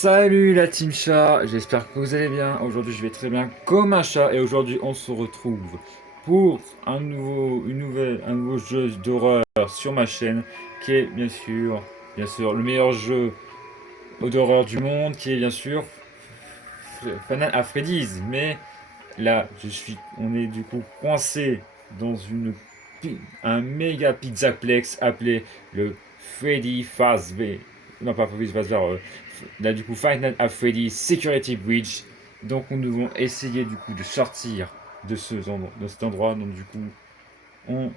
Salut la team chat, j'espère que vous allez bien. Aujourd'hui je vais très bien comme un chat et aujourd'hui on se retrouve pour un nouveau jeu d'horreur sur ma chaîne qui est bien sûr le meilleur jeu d'horreur du monde qui est bien sûr Final à Freddy's. Mais là on est du coup coincé dans un méga pizzaplex appelé le Freddy Fazbear. Non, pas Freddy Fazbear. Là, du coup, Five Nights at Freddy's Security Breach. Donc, nous devons essayer du coup de sortir de cet endroit. Donc, du coup, on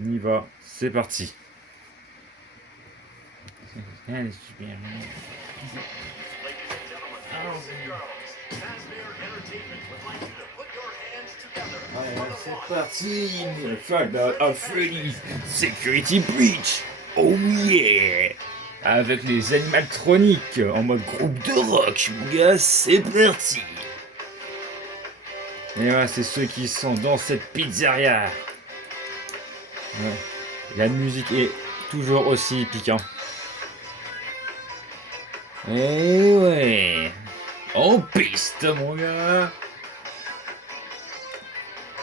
y va. C'est parti. Allez, super. Allez, c'est parti. Five Nights at Freddy's Security Breach. Oh yeah. Avec les animatroniques en mode groupe de rock, mon gars, c'est parti. Et voilà, c'est ceux qui sont dans cette pizzeria. Ouais. La musique est toujours aussi piquant. Et ouais. En piste, mon gars.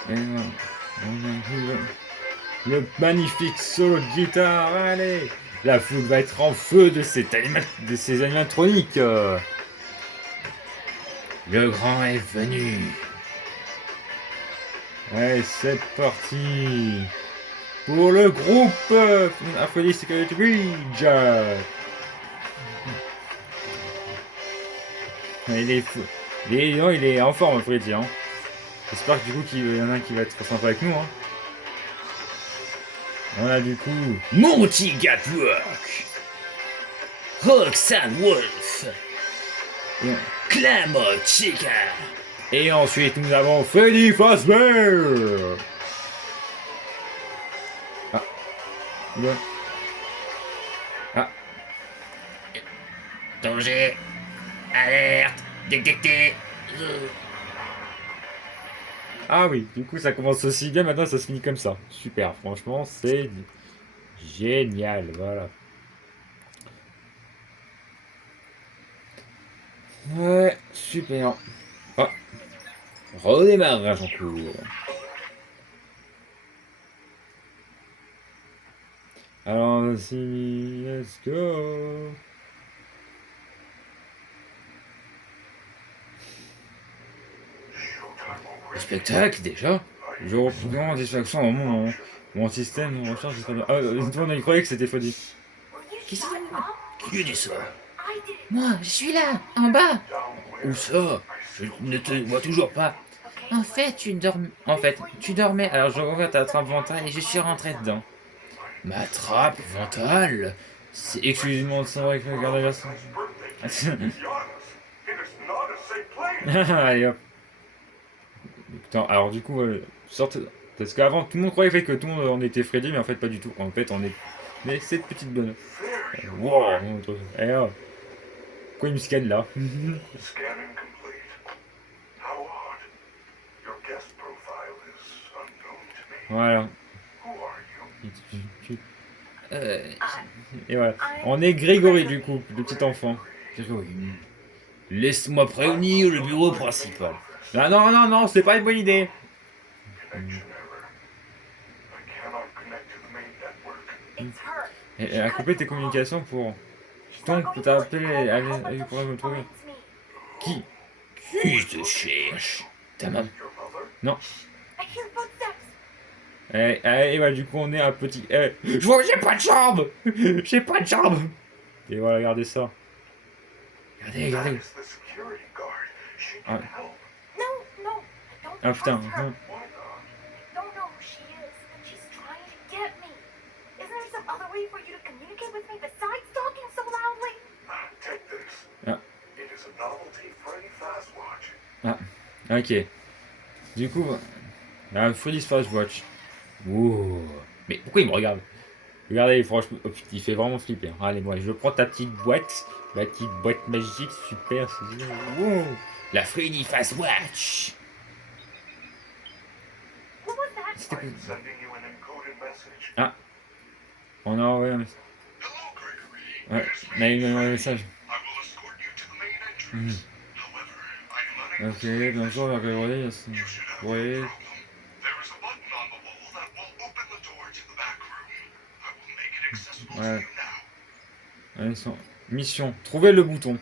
Et voilà. On a le magnifique solo de guitare. Allez. La foule va être en feu de ces animatroniques. Le grand est venu. Allez, c'est parti. Pour le groupe Aphrodite Security Bridge. Il est fou. Non, il est en forme, Freddy. Hein. J'espère que du coup qu'il y en a un qui va être sympa avec nous. Hein. On a du coup Monty Gatwork, Roxanne Wolf, Clamour Chica. Et ensuite nous avons Freddy Fazbear. Ah. Ouais. Ah. Danger. Alerte. Détecté. Ah oui, du coup ça commence aussi bien, maintenant ça se finit comme ça. Super, franchement c'est génial, voilà. Ouais, super. Ah, redémarrage en cours. Alors vas-y, let's go. Le spectacle déjà. Je reprends en distraction au moment où mon système de recharge est pas bien. Ah, on croyait que c'était Foddy. Qui c'est? Qui a dit ça? Moi, je suis là, en bas. Où ça? Je ne te vois toujours pas. En fait, tu dormais, alors j'ai ouvert ta trappe mentale et je suis rentré dedans. Ma trappe mentale? Excusez-moi de savoir que regarde la version. Allez hop. Putain, alors du coup, sorte. Parce qu'avant, tout le monde croyait fait que tout le monde on était Freddy, mais en fait, pas du tout. En fait, on est. Mais cette petite bonne. Wow! Eh oh. Pourquoi il me scanne là? Voilà. Euh, Et voilà. On est Grégory du coup, le petit enfant. Grégory. Laisse-moi prévenir le bureau principal. Ah non, non, non, c'est pas une bonne idée. Et à couper tes communications pour. Donc, t'as appelé pour me trouver. Qui? Qui te cherche? Ta maman? Non. Et bah, du coup, on est un petit. Je vois que j'ai pas de chambre. J'ai pas de chambre. Et voilà, regardez ça. Regardez, regardez. Ah, ah putain. Non. Ah, ah, ok. Du coup, Freddy's Fast Watch. Wow. Mais pourquoi il me regarde? Regardez, franchement, oh, putain, il fait vraiment flipper. Hein. Allez, moi, je prends ta petite boîte. Ma petite boîte magique, super. Wow. La Freddy Fast Watch. C'était quoi? Ah, on a envoyé un message. Ouais, on a eu un message. Mhm. Ok, bien sûr, Grégory. Oui. Ouais. Ouais, mission. Trouver le bouton.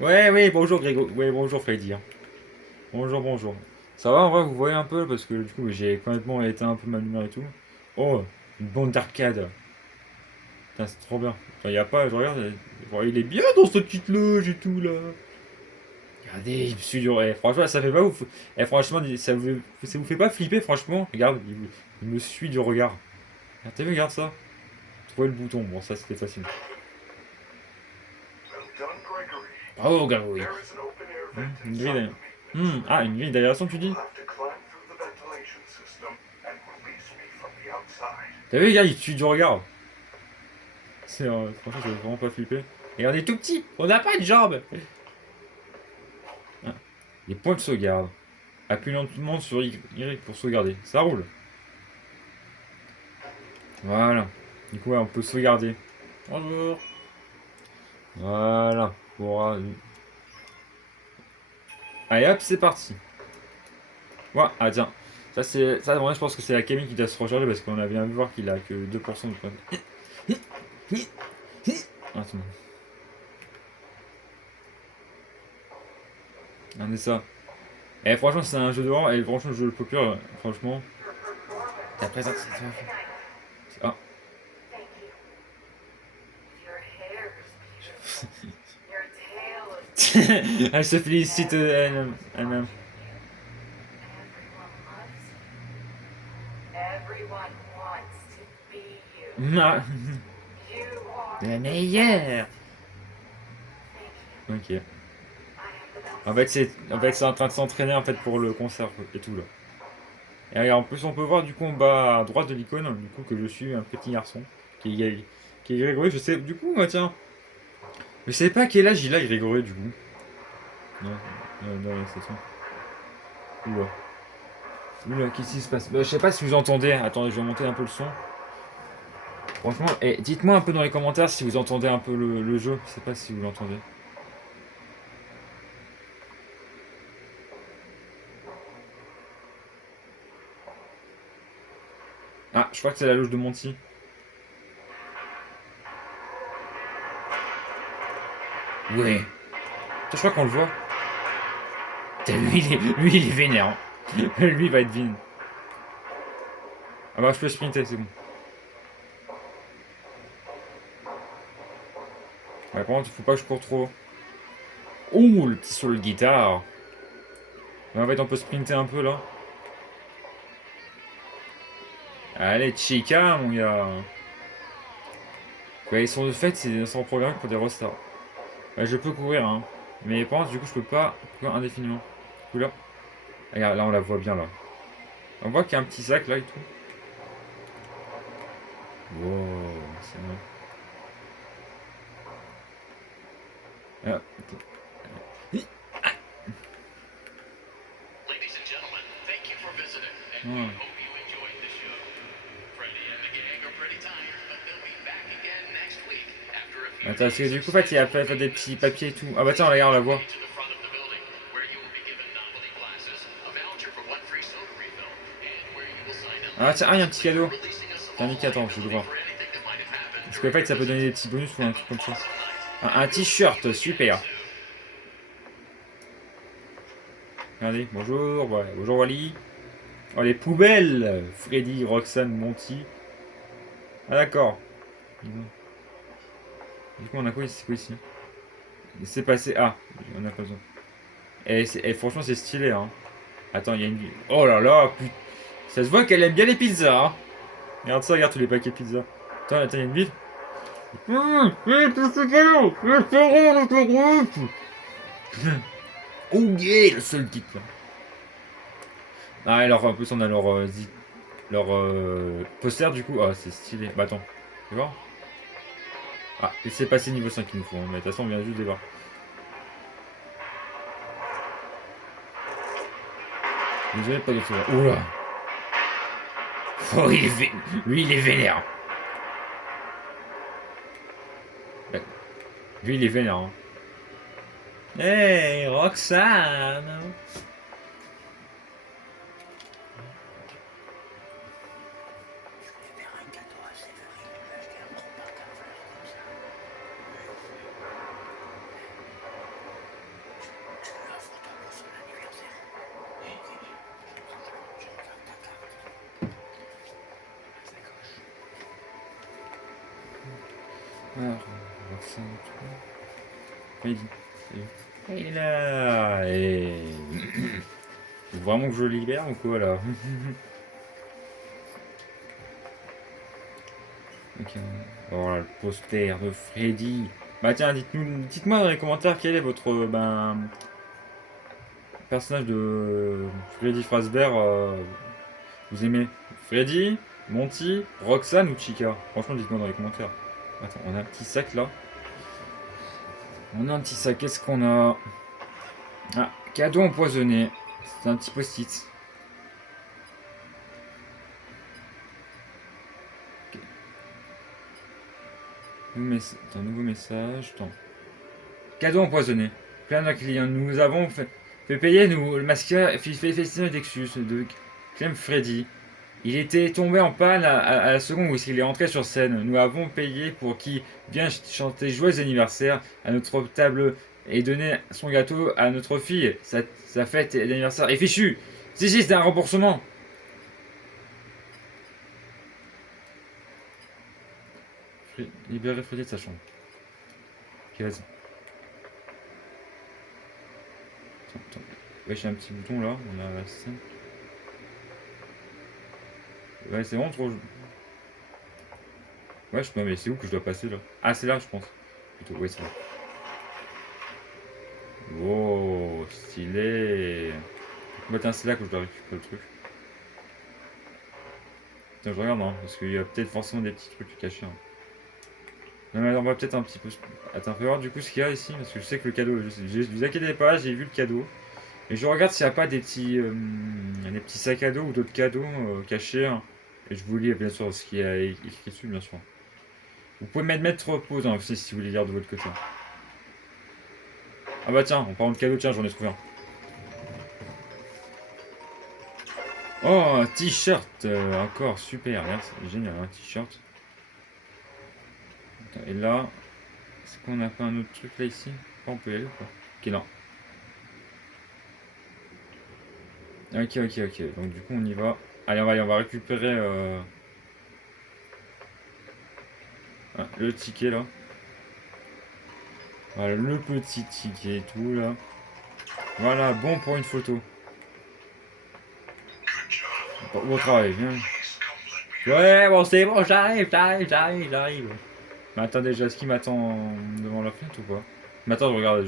Ouais, oui, bonjour Grégo. Ouais, bonjour Freddy. Hein. Bonjour, bonjour. Ça va en vrai, vous voyez un peu parce que du coup j'ai complètement éteint un peu ma lumière et tout. Oh, une bande d'arcade. Putain, c'est trop bien. Enfin, y a pas, je regarde, il est bien dans cette petite loge et tout là. Regardez, il me suit du. Eh, franchement, ça fait pas ouf. Eh, franchement, ça vous fait pas flipper, franchement. Regarde, il me suit du regard. Ah, t'as vu, regarde ça. Trouver le bouton, bon, ça c'était facile. Bravo, Gary. Une grille d'aération. Ah, une grille d'aération, tu dis. T'as vu, regarde, il te suit du regard. Franchement, ça fait vraiment pas flipper. Et on est tout petit, on n'a pas de jambes. Ah, les points de sauvegarde. Appuie lentement sur Y pour sauvegarder. Ça roule. Voilà. Du coup, ouais, on peut sauvegarder. Bonjour. Voilà. Allez hop, c'est parti. Ouais, ah tiens. Ça, vraiment, je pense que c'est la Camille qui doit se recharger parce qu'on a bien vu voir qu'il a que 2% de points. Attends. Regardez ça. Et franchement, c'est un jeu de horreur. Et franchement, je le peux plus. Franchement. Ta présence, c'est toi. Ah. Elle se félicite elle-même. Ah. La meilleure. Ok. En fait, c'est en train de s'entraîner en fait pour le concert et tout là. Et regarde, en plus, on peut voir du coup en bas à droite de l'icône, du coup que je suis un petit garçon qui est Grégory. Je sais, du coup, tiens, je sais pas quel âge il a Grégory du coup. Non, c'est ça. Oula. Oula, qu'est-ce qui se passe? Je sais pas si vous entendez. Attendez, je vais monter un peu le son. Franchement, dites-moi un peu dans les commentaires si vous entendez un peu le jeu. Je sais pas si vous l'entendez. Ah, je crois que c'est la loge de Monty. Ouais. Je crois qu'on le voit. Lui, il est vénère. Hein. Lui, il va être vine. Ah bah, je peux sprinter, c'est bon. Ouais, par contre, il faut pas que je cours trop. Ouh, le petit solo de guitare. Ouais, en fait, on peut sprinter un peu là. Allez, chica, mon gars. Ouais, ils sont de fait, c'est sans programme pour des rostars. Ouais, je peux courir, hein. Mais par contre, du coup, je peux pas courir indéfiniment. Du coup, là. Regarde, là, on la voit bien là. On voit qu'il y a un petit sac là et tout. Wow, c'est bon. Ah, ouais. Attends, parce que du coup, en fait, il a fait des petits papiers et tout. Ah bah tiens, regarde, on la voit. Ah tiens, il y a un petit cadeau. T'indique, attends, je vais voir. Parce qu'en fait, ça peut donner des petits bonus ou un truc comme ça. Un t-shirt, super. Regardez, bonjour, ouais, bonjour Wally. Oh, les poubelles Freddy, Roxane, Monty. Ah d'accord. Du coup, on a quoi ici, c'est passé. Ah, on a pas besoin. Et franchement, c'est stylé, hein. Attends, il y a une. Oh là là, putain. Ça se voit qu'elle aime bien les pizzas, hein. Regarde ça, regarde tous les paquets de pizzas. Attends, il y a une vide. Oh yeah, le seul type là. Ah, alors en plus, on a leur poster du coup. Ah, c'est stylé. Bah attends, tu vois. Ah, et c'est passé niveau 5 qu'il nous faut, hein. Mais de toute façon, on vient juste de voir. Désolé, pas d'autre. Oula. Oh, lui, il est vénère. Ouais. Lui, il est vénère. Hein. Hey, Roxane! Alors, Roxane, Freddy. Il est là. Et... Faut vraiment que je le libère ou quoi là? Ok. Voilà le poster de Freddy. Bah tiens, dites-moi dans les commentaires quel est votre personnage de Freddy Fazbear vous aimez. Freddy, Monty, Roxane ou Chica? Franchement, dites-moi dans les commentaires. Attends, on a un petit sac là. On a un petit sac, qu'est-ce qu'on a? Ah, cadeau empoisonné. C'est un petit post-it. Ok. Un nouveau message. Attends. Cadeau empoisonné. Plein de clients. Nous avons fait payer le mascara festival d'Exus de Clem Freddy. Il était tombé en panne à la seconde où il est entré sur scène. Nous avons payé pour qu'il vienne chanter joyeux anniversaire à notre table et donner son gâteau à notre fille. Sa fête d'anniversaire est fichue. Si, c'était un remboursement. Libérer Freddy de sa chambre. Ok, vas-y. Attends. Ouais, j'ai un petit bouton là. On a la 5. Ouais, c'est vraiment trop. Ouais, je sais pas, mais c'est où que je dois passer là? Ah, c'est là, je pense. Plutôt, ouais, c'est là. Oh, stylé. Bah, tiens, c'est là que je dois récupérer le truc. Tiens, je regarde, hein, parce qu'il y a peut-être forcément des petits trucs cachés. Hein. Non, mais on va peut-être un petit peu. Attends, fais voir du coup ce qu'il y a ici, parce que je sais que le cadeau. Vous inquiétez pas, j'ai vu le cadeau. Et je regarde s'il n'y a pas des petits sacs à dos ou d'autres cadeaux cachés. Hein. Et je vous lis bien sûr ce qu'il y a écrit dessus, bien sûr. Vous pouvez mettre pause hein, aussi si vous voulez lire de votre côté. Ah bah tiens, en parlant de cadeaux, tiens, j'en ai trouvé un. Oh, un t-shirt encore, super, merci, génial, un t-shirt. Et là, est-ce qu'on n'a pas un autre truc là ici? On peut y aller ou pas? Ok, non. Ok, donc du coup on y va. Allez, on va récupérer le ticket là. Voilà, le petit ticket et tout là. Voilà, bon pour une photo. Bon travail, bien. Ouais, bon, c'est bon, j'arrive. Mais attends déjà, est-ce qu'il m'attend devant la fenêtre ou pas? Mais attends, je regarde.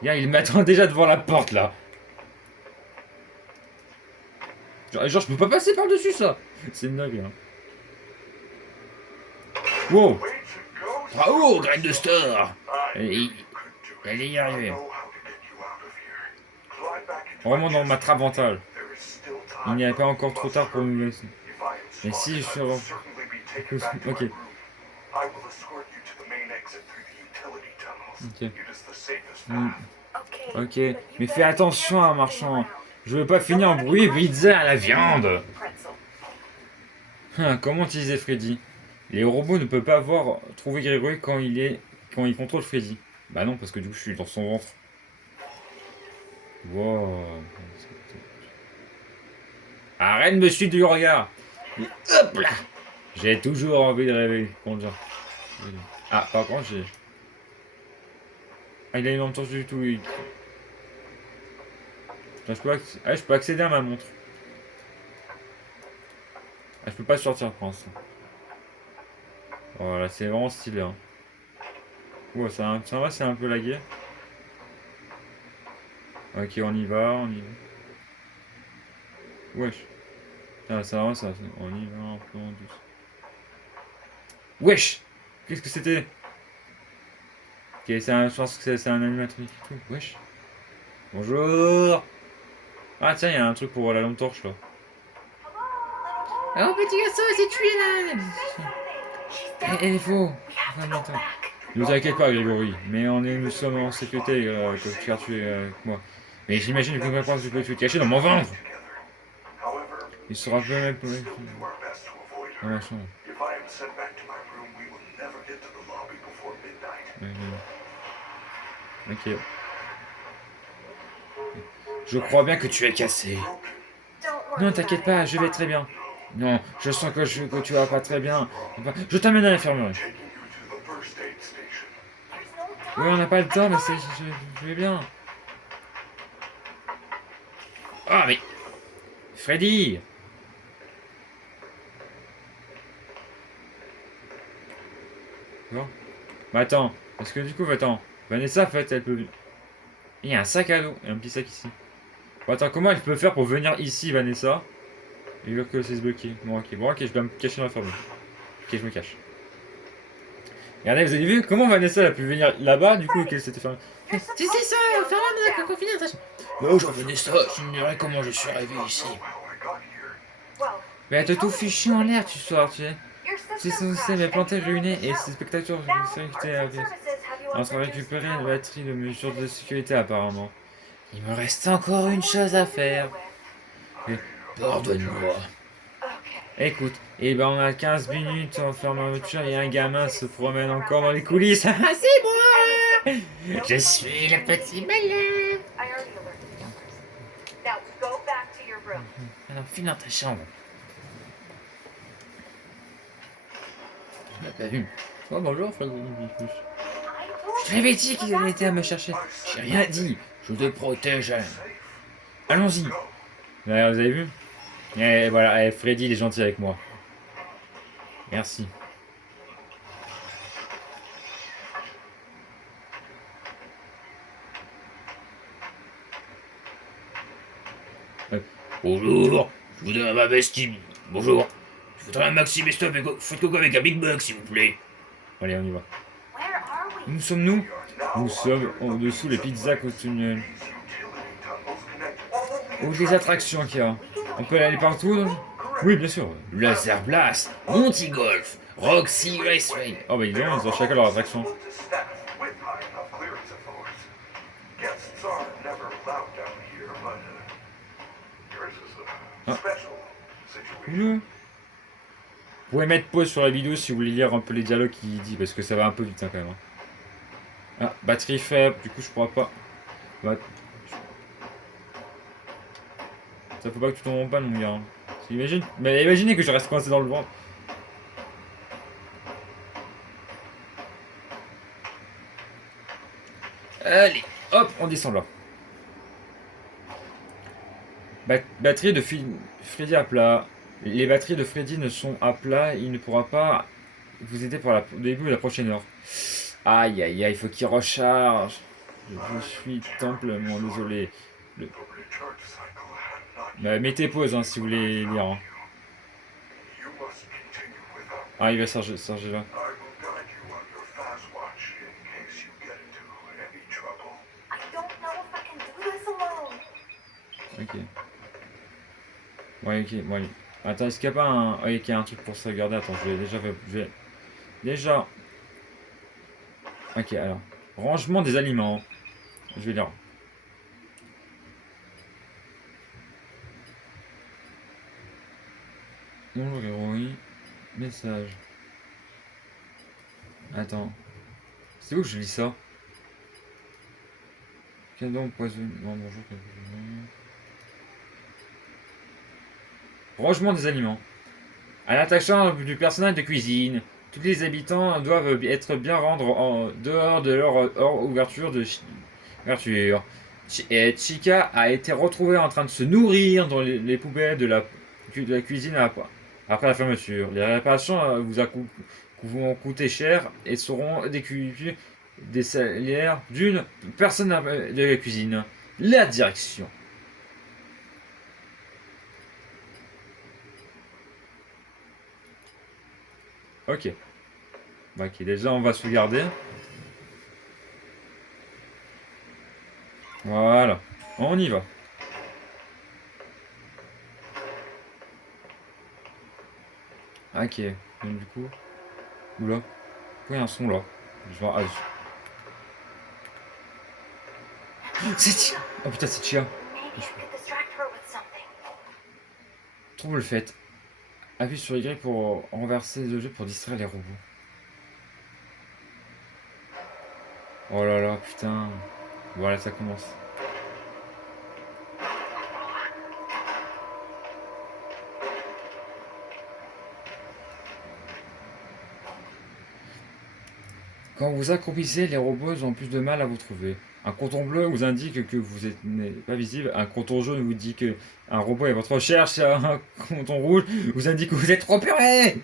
Regarde, il m'attend déjà devant la porte là. Genre, je peux pas passer par-dessus ça. C'est une dingue, hein. Wow. Bravo, graine de store. Elle est y arrivée. On remonte dans ma trappe mentale. Il n'y avait pas encore trop tard pour nous laisser. Mais si je suis... Ok. Ok. Ok. Mais fais attention à un marchand. Je veux pas finir en bruit pizza à la viande. Comment utiliser Freddy? Les robots ne peuvent pas trouver Grégory quand il contrôle Freddy. Bah non, parce que du coup je suis dans son ventre. Wow. Arrête de me suivre du regard. Et hop là. J'ai toujours envie de rêver. Ah, par contre j'ai... Ah, il a une montre du tout. Je peux accéder à ma montre. Ah, je peux pas sortir pour l'instant. Voilà, c'est vraiment stylé. Hein. Ouais, ça va, c'est un peu lagué. Ok, on y va. Wesh. Ah, ça va, on y va un peu en douce. Wesh. Qu'est-ce que c'était? Ok, je pense que c'est un animatronique et tout. Wesh. Bonjour. Ah tiens, il y a un truc pour la lampe torche là. Oh, petit garçon, c'est tué là. Elle est faux. Enfin, attends. Ne t'inquiète pas, Grégory, mais nous sommes en sécurité car tu es avec moi. Mais j'imagine que maintenant tu peux te cacher dans mon ventre. Il sera peu même dans ma chambre. Ok. Je crois bien que tu es cassé. Non, t'inquiète pas, je vais très bien. Non, je sens que tu vas pas très bien. Je t'amène à l'infirmerie. Oui, on n'a pas le temps, mais je vais bien. Ah, mais... Freddy! Bon. Bah attends, parce que du coup, attends. Vanessa, en fait, elle peut... Il y a un sac à dos et un petit sac ici. Bon, attends, comment elle peut faire pour venir ici, Vanessa? Et voir que c'est bloqué. Bon, ok, je dois me cacher dans la ferme. Ok, je me cache. Regardez, vous avez vu comment Vanessa elle a pu venir là-bas, du coup, qu'elle s'était fermée. Tu sais ça, ferme-la, ma copine, attention. Oh, j'en venais ça, j'ignorais comment je suis arrivé ici. Mais elle t'a tout fichu en l'air, tu sors, tu sais. C'est censé me planter ruiné et ces spectateurs on se récupérer une batterie de mesures de sécurité apparemment. Il me reste encore une chose à faire. Mais pardonne-moi. Écoute, et ben on a 15 minutes en fermeture et un gamin se promène encore dans les coulisses. Ah, c'est moi! Je suis le petit malin. Alors, file dans ta chambre. Tu m'as pas vu. Oh, bonjour, Frédéric. Je t'avais dit qu'il était à me chercher. J'ai rien dit. Je te protège. Allons-y. Ouais, vous avez vu? Et voilà, Freddy il est gentil avec moi. Merci. Bonjour, je voudrais ma vestie. Bonjour. Je voudrais un maxi best-of faites coco avec un Big Bug s'il vous plaît. Allez, on y va. Où sommes-nous? Nous sommes en dessous les pizzas costumières. Ou des attractions qu'il y a. On peut aller partout donc. Oui, bien sûr. Laser Blast, Monty Golf, Roxy Raceway. Oh bah ils ont chacun leur attraction. Ah. Vous pouvez mettre pause sur la vidéo si vous voulez lire un peu les dialogues qu'il dit parce que ça va un peu vite hein, quand même. Ah, batterie faible, du coup je pourrais pas. Bah, ça faut pas que tu tombes en panne mon gars. Imagine... Mais imaginez que je reste coincé dans le vent. Allez, hop, on descend là. Batterie de Freddy à plat. Les batteries de Freddy ne sont à plat, il ne pourra pas vous aider pour le début de la prochaine heure. Aïe aïe aïe, il faut qu'il recharge. Je suis simplement désolé. Le... Bah, mettez pause hein, si vous voulez lire. Hein. Ah, il va charger là. Ok. Ouais, ok, bon, allez. Attends, est-ce qu'il n'y a pas un. Ouais, il y a un truc pour sauvegarder. Attends, je vais. Déjà. Ok, alors. Rangement des aliments. Je vais lire. Bonjour, héroïne. Message. Attends. C'est où que je lis ça? Cadeau empoisonné. Non, bonjour. Rangement des aliments. À l'attachant du personnel de cuisine, tous les habitants doivent être bien rendre en dehors de leur hors ouverture de ouverture. Chica a été retrouvée en train de se nourrir dans les poubelles de la cuisine après la fermeture. Les réparations vont coûter cher et seront décuplées des salaires d'une personne de la cuisine. La direction. Ok. Bah, ok, déjà on va sauvegarder. Voilà. On y va. Ok. Donc du coup. Oula. Pourquoi il y a un son là? Je vois. C'est... Oh putain, c'est Chia. Trouve le fait. Appuie sur Y pour renverser les objets pour distraire les robots. Oh là là, putain. Voilà, ça commence. Quand vous accroupissez, les robots ont plus de mal à vous trouver. Un coton bleu vous indique que vous n'êtes pas visible. Un coton jaune vous dit que un robot est à votre recherche. Un coton rouge vous indique que vous êtes repéré.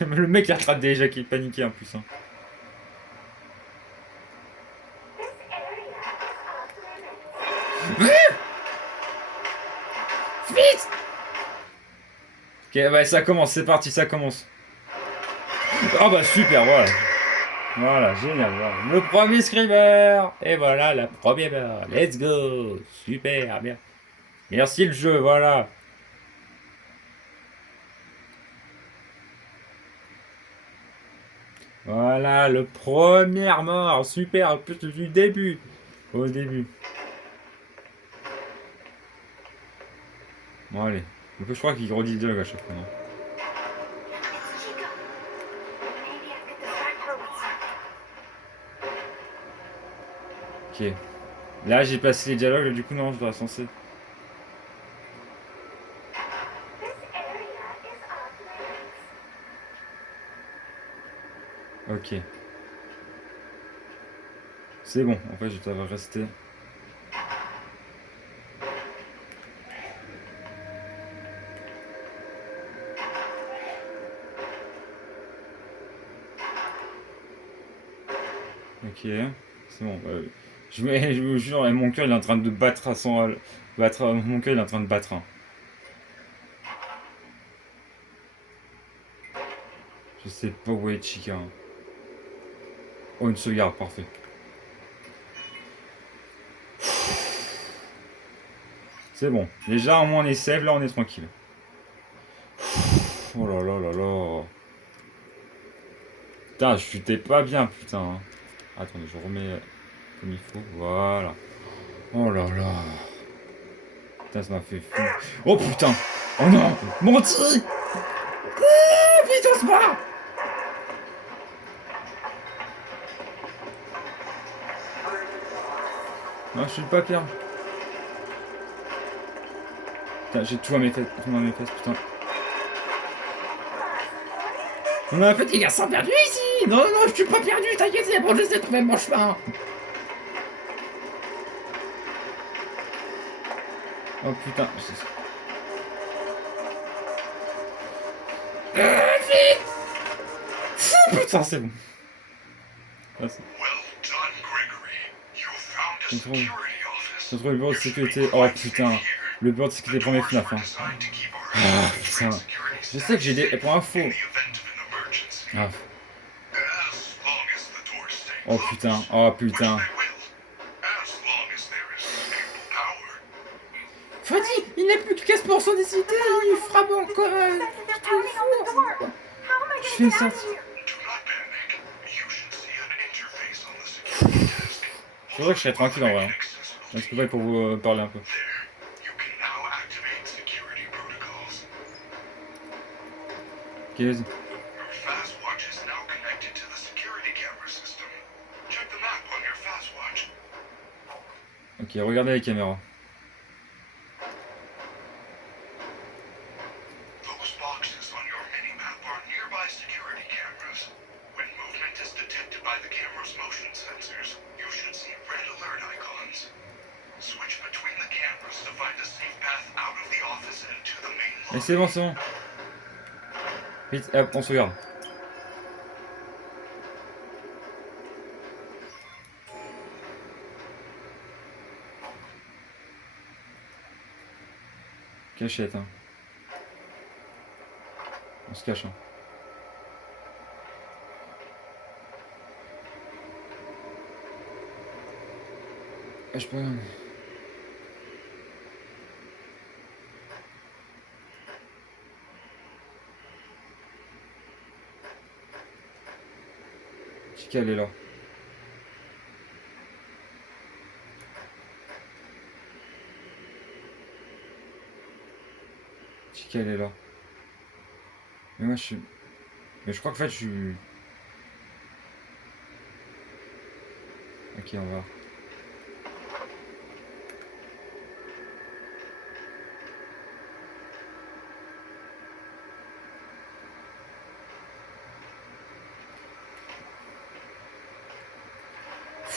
Le mec il attrape déjà qui est paniqué en plus. Hein. Vite. Ok, bah ça commence, c'est parti, ça commence. Ah bah super, voilà. Voilà, génial. Voilà. Le premier screamer. Et voilà la première. Let's go. Super, bien. Merci le jeu, voilà. Voilà, le premier mort. Super, plus du début. Au début. Bon, allez. Donc, je crois qu'il redit le dialogue à chaque fois. Non. Ok. Là, j'ai passé les dialogues, du coup, non, je dois censé. Ok. C'est bon, en fait, je dois rester. Ok. C'est bon. Je vous jure, mon cœur il est en train de battre à son. Mon cœur il est en train de battre. Hein. Je sais pas où est Chica. Hein. Oh, une sauvegarde, parfait. C'est bon. Déjà, au moins on est safe, là on est tranquille. Oh là là là là. Putain, je chutais pas bien, putain. Hein. Attendez, je remets comme il faut. Voilà. Oh là là. Putain, ça m'a fait fou. Oh putain. Oh non. Menti. Ah, vite, on se barre. Non, je suis pas pire. Putain, j'ai tout à mes fesses, putain. On a un petit garçon perdu ici. Non, non, je suis pas perdu, t'inquiète, c'est bon, j'essaie de trouver mon chemin. Oh putain. Vite. Putain, c'est bon. Ah, c'est... Contrôle le bureau de sécurité. Oh putain. Le bureau de sécurité pour mes FNAF. Hein. Ah putain. Je sais que j'ai des. Pour info. Ah. Oh putain. Oh putain. Freddy, il n'a plus que 15% des cités. Il frappe encore. Je fais une sortie. C'est vrai que je serais tranquille en vrai. Hein. Je peux pas pour vous parler un peu. Ok, vas-y. Ok, regardez les caméras. Mais c'est bon, c'est bon. Vite, hop, on se regarde. Cachette, hein. On se cache, hein. Ah, je peux... Ok. Chica, elle est là. Chica, elle est là. Mais moi, je suis... Mais je crois qu'en fait, je suis... Ok, on va.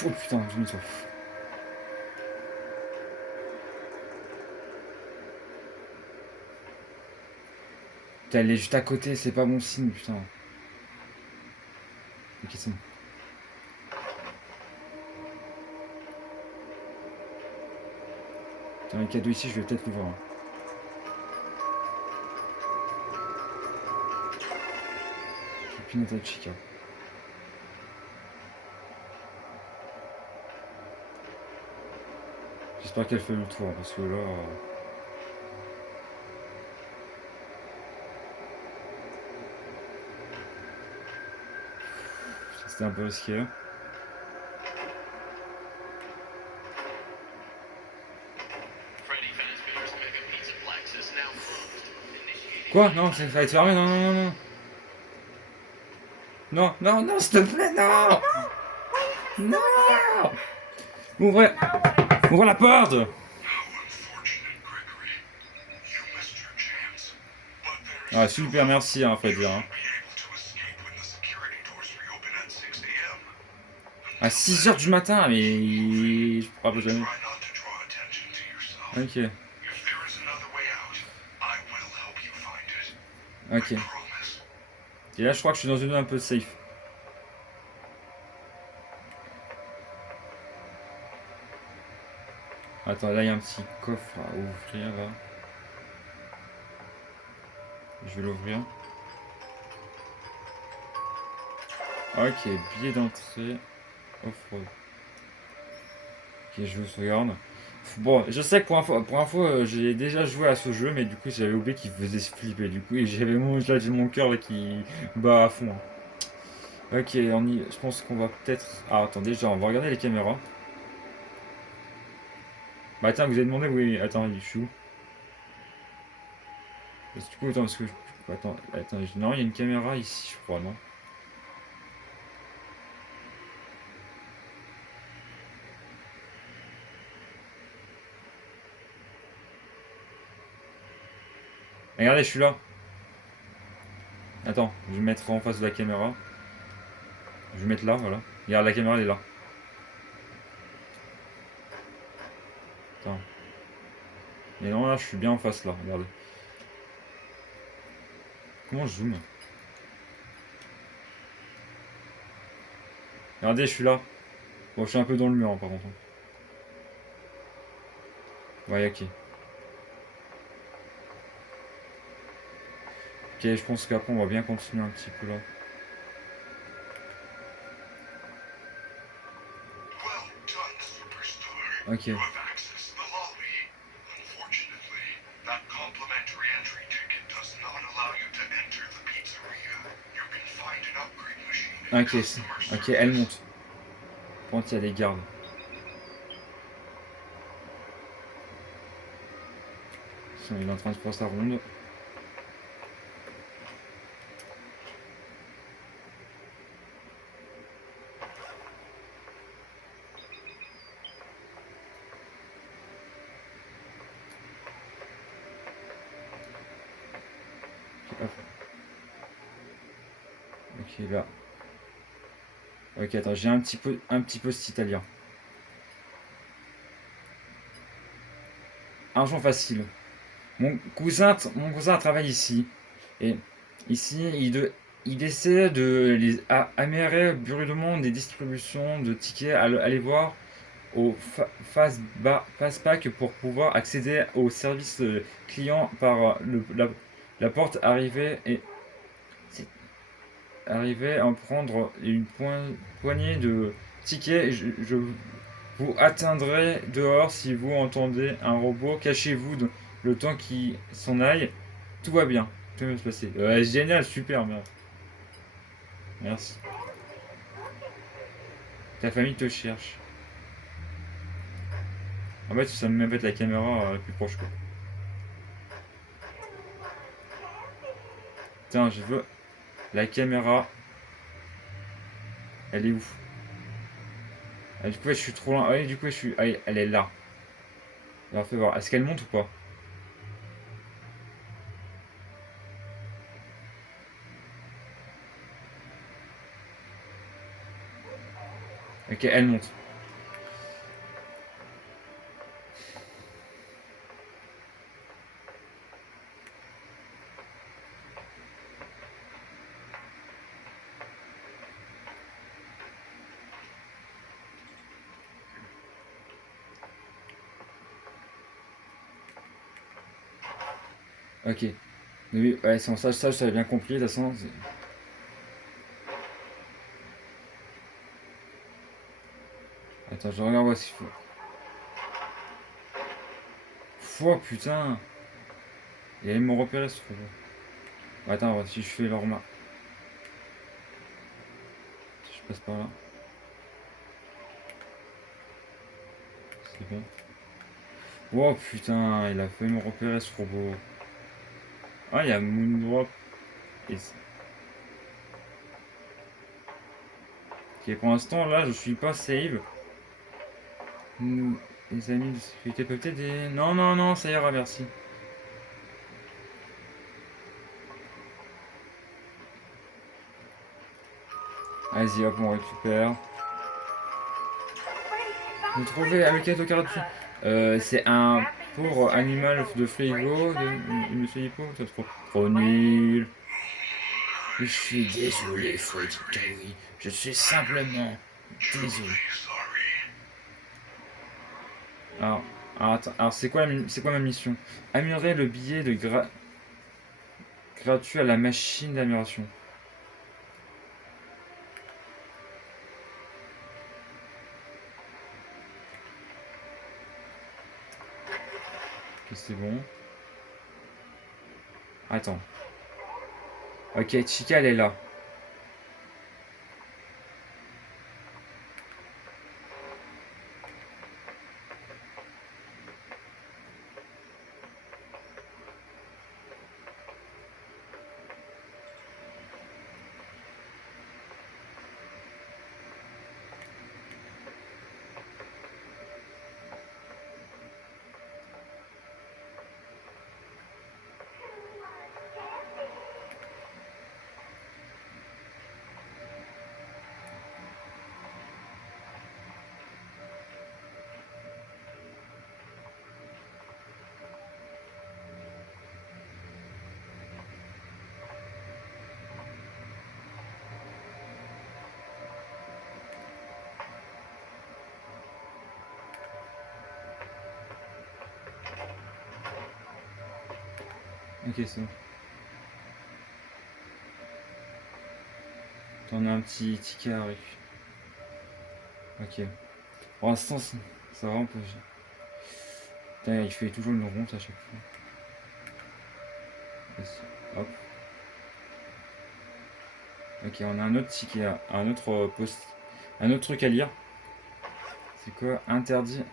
Oh putain, j'ai mis ça. Putain, elle est juste à côté, c'est pas bon signe, putain. Ok, c'est bon. Putain, le cadeau ici, je vais peut-être l'ouvrir. Hein. Pinata de Chica. J'espère qu'elle fait le tour, parce que là... C'était un peu risqué. Quoi? Non, ça va être fermé, non, non, non, non. Non, non, non, s'il te plaît, non. Non. Ouvrez, ouvrez la porte. Ah, super, merci, hein, fait dire. Hein. À 6h du matin, mais je pourrais pas jamais. Ok. Ok. Et là, je crois que je suis dans une zone un peu safe. Attends, là, il y a un petit coffre à ouvrir, là. Je vais l'ouvrir. Ok, billet d'entrée. Off-road. Ok, je vous regarde. Bon, je sais que pour info j'ai déjà joué à ce jeu, mais du coup, j'avais oublié qu'il faisait flipper. Du coup, j'avais j'ai mon cœur là qui bat à fond. Hein. Ok, je pense qu'on va peut-être. Ah, attendez, on va regarder les caméras. Bah, attends, vous avez demandé, oui. Attends, je suis où? Parce que, du coup, attends, parce que. Attends, non, il y a une caméra ici, je crois, non? Regardez, je suis là. Attends, je vais me mettre en face de la caméra. Je vais me mettre là, voilà. Regarde, la caméra, elle est là. Attends. Mais non, là, je suis bien en face, là. Regardez. Comment je zoome? Regardez, je suis là. Bon, je suis un peu dans le mur, hein, par contre. Ouais, ok. Ok, je pense qu'après, on va bien continuer un petit peu là. Ok. Ok, ok, elle monte. Par contre, il y a des gardes. Il est en train de faire sa ronde. Ok, hop. Ok, là. Ok, attends, j'ai un petit peu cet italien. Argent facile. Mon cousin travaille ici. Et ici, il essaie de les amérer brutalement des distributions de tickets à aller voir au Fastpack pour pouvoir accéder au service client par la porte arrivée et arriver à en prendre une poignée de tickets. Je vous atteindrai dehors si vous entendez un robot. Cachez-vous le temps qu'il s'en aille. Tout va bien. Tout va bien se passer. Ouais, génial, super, merci. Ta famille te cherche. En fait, ça me met la caméra plus proche, quoi. Tiens, je veux... La caméra... Elle est où? Ah, du coup, ouais, je suis trop loin. Ah, oui, du coup, je suis... Ah, elle est là. Alors, fais voir. Est-ce qu'elle monte ou pas? Ok, elle monte. Ok. Mais oui, ouais, sans ça, je t'avais bien compris. De toute façon, attends, je regarde voir s'il faut. Oh putain! Il allait me repérer ce robot. Attends, si je fais leur remarque. Si je passe par là. C'est bon. Oh putain, il a failli me repérer ce robot. Ah, il y a Moondrop. Et... Ok, pour l'instant, là, je suis pas save. Les amis de sécurité peuvent aider. Non, non, non, ça ira, merci. Vas-y, hop, on récupère. J'ai trouvé avec la carte. C'est un pauvre animal de frigo. De Monsieur Hippo. C'est trop nul. Je suis désolé, Freddy Krueger. Je suis simplement désolé. Alors, attends, alors c'est quoi, c'est quoi ma mission? Améliorer le billet de gratuit à la machine d'amélioration. Ok, c'est bon. Attends. Ok, Chica, elle est là. Ok, c'est bon. T'en as un petit ticket à arrive. Ok. Pour l'instant, ça va un peu. Putain, il fait toujours une ronde à chaque fois. Hop. Ok, on a un autre ticket, un autre post, un autre truc à lire. C'est quoi? Interdit.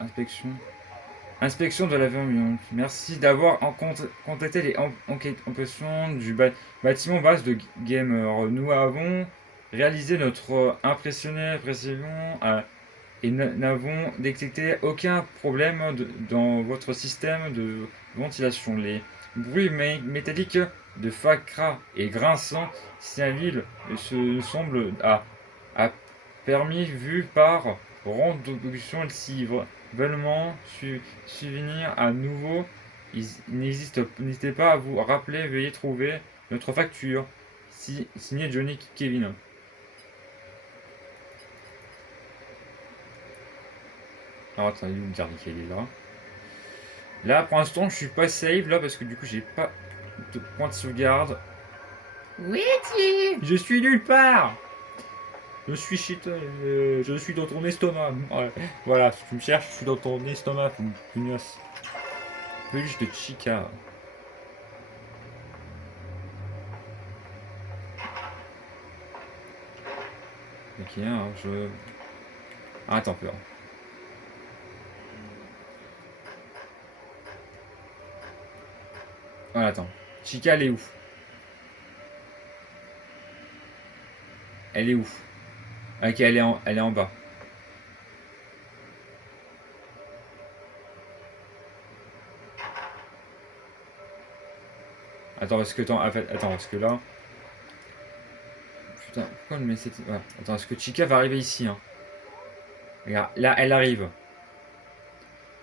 Inspection. Inspection de l'avion. Merci d'avoir contacté les enquêtes en question du bâtiment base de Gamer. Nous avons réalisé notre impressionnante précision et n'avons détecté aucun problème dans votre système de ventilation. Les bruits métalliques de fracas et grinçants signalent se semblent à permis vu par reproduction si veulent subvenir à nouveau. N'hésitez pas à vous rappeler, veuillez trouver notre facture. Signé Johnny Kevin. Alors attends, il est où le garde qui est là? Là pour l'instant je suis pas save là parce que du coup j'ai pas de point de sauvegarde. Où es-tu? Je suis nulle part. Je suis je suis dans ton estomac. Ouais. Voilà, si tu me cherches, je suis dans ton estomac, pugnace. Peluche de Chica. Ok, alors je... Ah, attends, peur. Voilà, attends. Chica, elle est où? Elle est où? Ok, elle est en bas. Attends, parce que, attends, parce que là... Putain, pourquoi on me met cette... Ouais. Attends, est-ce que Chica va arriver ici, hein? Regarde, là, elle arrive.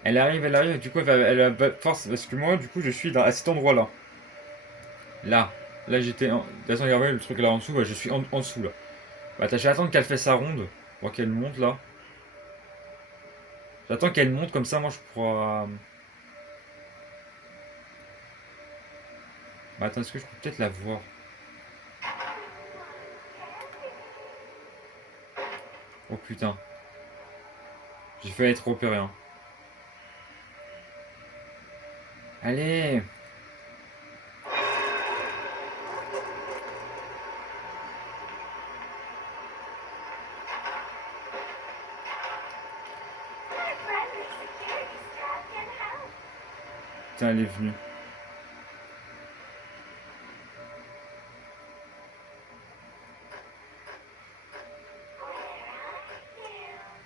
Elle arrive, et du coup, elle va force... Parce que moi, du coup, je suis à cet endroit-là. Là. Là, j'étais... De toute façon, regardez, le truc là en dessous, bah, je suis en dessous, là. Bah, attends, j'attends qu'elle fasse sa ronde. Pour qu'elle monte, là. J'attends qu'elle monte, comme ça, moi, je pourrai... Bah, attends, est-ce que je peux peut-être la voir? Oh, putain. J'ai failli être repéré, hein. Allez! Putain, elle est venue.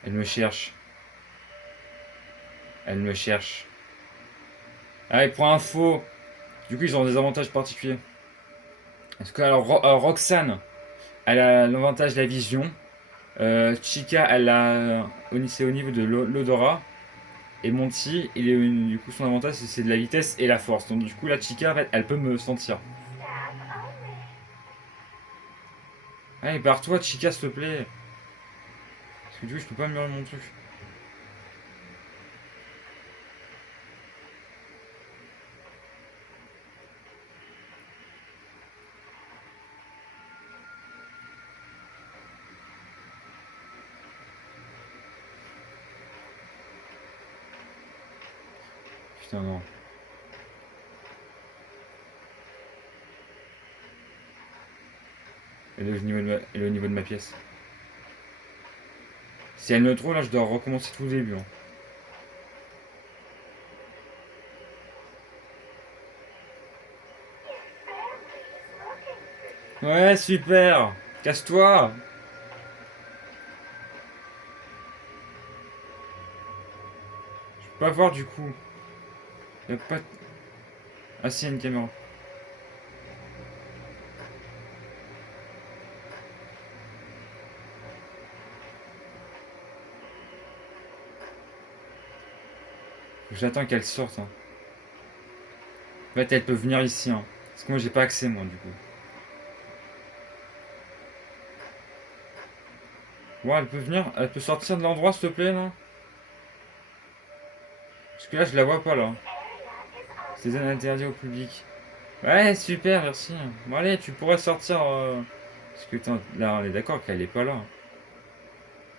Elle me cherche. Elle me cherche. Allez, pour info. Du coup, ils ont des avantages particuliers. Parce que, alors, Roxane, elle a l'avantage de la vision. Chica, elle a. C'est au niveau de l'odorat. Et Monty, du coup, son avantage, c'est de la vitesse et la force. Donc, du coup, la Chica, en fait, elle peut me sentir. Allez, barre-toi, Chica, s'il te plaît. Parce que du coup, je peux pas améliorer mon truc. Putain, non. Elle est au niveau de ma pièce. Si elle me trouve, là, je dois recommencer tout le début, hein. Ouais, super. Casse-toi. Je peux pas voir, du coup. Y a pas... Ah si, y a une caméra. J'attends qu'elle sorte, hein. En fait, elle peut venir ici, hein. Parce que moi, j'ai pas accès, moi, du coup. Ouais, elle peut venir. Elle peut sortir de l'endroit, s'il te plaît, là. Parce que là, je la vois pas, là. C'est zone interdite au public. Ouais, super, merci. Bon, allez, tu pourrais sortir. Parce que là, on est d'accord qu'elle est pas là.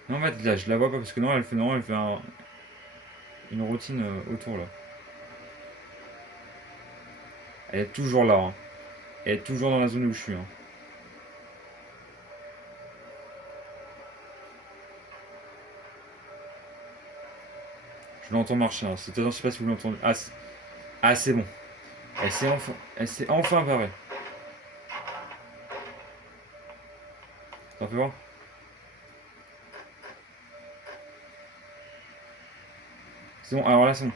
Non, en fait, là, je la vois pas parce que non, elle fait une routine autour, là. Elle est toujours là, hein. Elle est toujours dans la zone où je suis, hein. Je l'entends marcher, hein. Je sais pas si vous l'entendez. Ah, c'est bon. Elle s'est enfin barrée. T'en fais voir? C'est bon, alors là, c'est bon.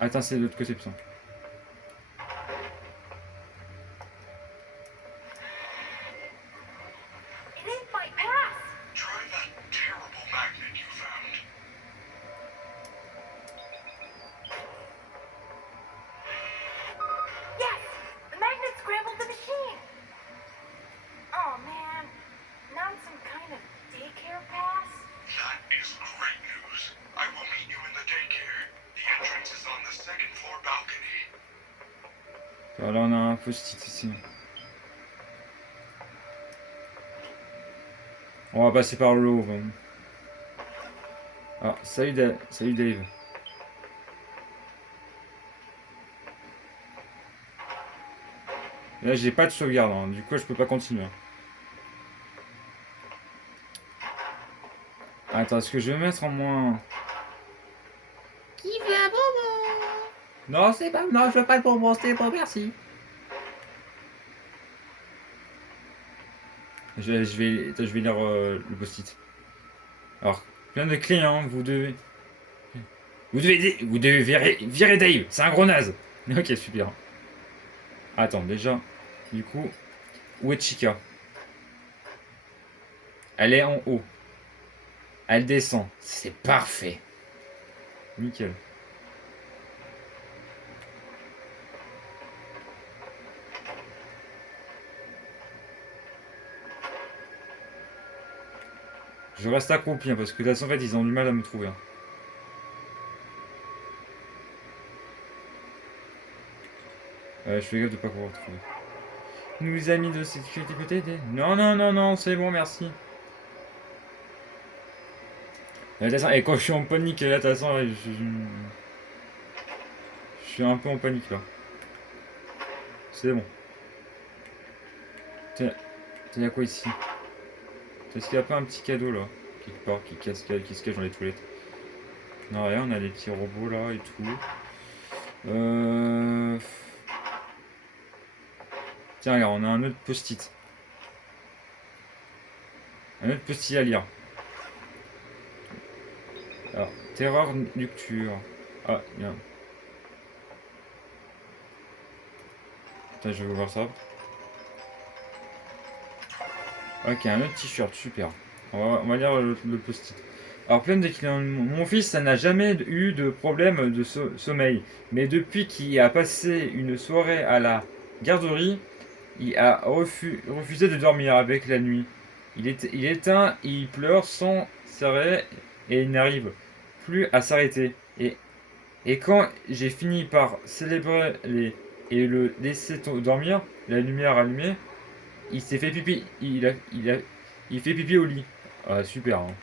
Attends, c'est de l'autre côté, putain. It is my pass! Try that terrible magnet you found. Yes! The magnet scrambled the machine! Oh man, not some kind of daycare pass? That is great news. I will meet you in the daycare. The entrance is on the second floor balcony. Alors là, on a un post-it ici. On va passer par le haut. Bon. Ah, salut Dave. Salut Dave. Là, j'ai pas de sauvegarde, hein. Du coup, je peux pas continuer. Attends, est-ce que je vais mettre en moins... Qui veut un bonbon? Non, c'est pas. Non, je veux pas de bonbon, c'est bon, merci. Je vais lire le post-it. Alors, plein de clients, vous devez virer Dave, c'est un gros naze. Ok, super. Attends, déjà, du coup, où est Chica? Elle est en haut. Elle descend. C'est parfait. Nickel. Je reste accroupi, hein, parce que là, en fait, ils ont du mal à me trouver, hein. Je fais gaffe de pas pouvoir trouver. Nous, les amis de sécurité côté des... Non, non, non, non, c'est bon, merci. Et quand je suis en panique, là, de toute façon, je suis un peu en panique, là. C'est bon. Tiens, il y a quoi ici? Est-ce qu'il n'y a pas un petit cadeau, là? Quelque part, qui se cache dans les toilettes? Non, rien, on a des petits robots, là, et tout. Tiens, regarde, on a un autre post-it. Un autre post-it à lire. Alors, terreur nocturne. Ah, bien. Putain, je vais voir ça. Ok, un autre t-shirt, super. On va lire le post-it. Alors, plein de clients. Mon fils, ça n'a jamais eu de problème de sommeil. Mais depuis qu'il a passé une soirée à la garderie, il a refusé de dormir avec la nuit. Il éteint, il pleure sans s'arrêter et il n'arrive plus à s'arrêter. Et quand j'ai fini par célébrer et le laisser dormir, la lumière allumée, il s'est fait pipi. Il fait pipi au lit. Ah, super, hein.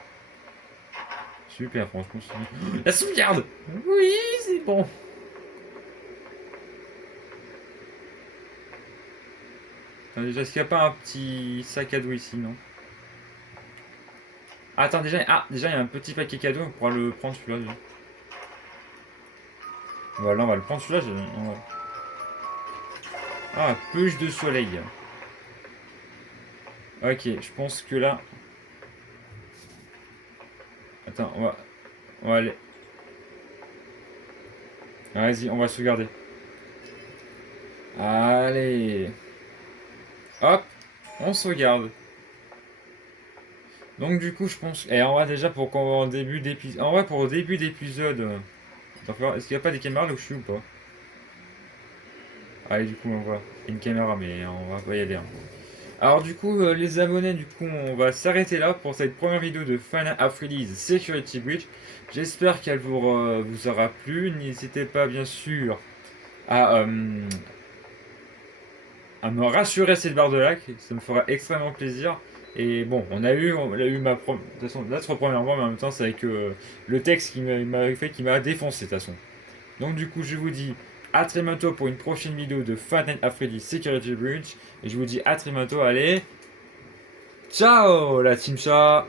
Super, franchement. La sauvegarde. Oui, c'est bon. Attends, déjà, est-ce qu'il n'y a pas un petit sac à dos ici, non? Attends, déjà, il y a un petit paquet cadeau. On pourra le prendre celui-là, déjà. Voilà, on va le prendre celui-là. Ah, peluche de soleil. Ok, je pense que là... Attends, on va aller... Vas-y, on va sauvegarder. Allez. Hop, on sauvegarde. Donc du coup, je pense... Et en vrai, déjà, pour qu'on en début d'épisode... En vrai, pour le début d'épisode... Est-ce qu'il n'y a pas des caméras là où je suis ou pas? Allez, du coup, on voit. Il y a une caméra, mais on va pas y aller, hein. Alors du coup, les abonnés, du coup, on va s'arrêter là pour cette première vidéo de Final Freddy's Security Breach. J'espère qu'elle vous aura plu. N'hésitez pas, bien sûr, à me rassurer cette barre de like. Ça me fera extrêmement plaisir. Et bon, on a eu de toute façon, notre première voix, mais en même temps, c'est avec le texte qui m'a défoncé, de toute façon. Donc du coup, je vous dis à très bientôt pour une prochaine vidéo de Five Nights at Freddy's Security Breach. Et je vous dis à très bientôt, allez, ciao la team chat.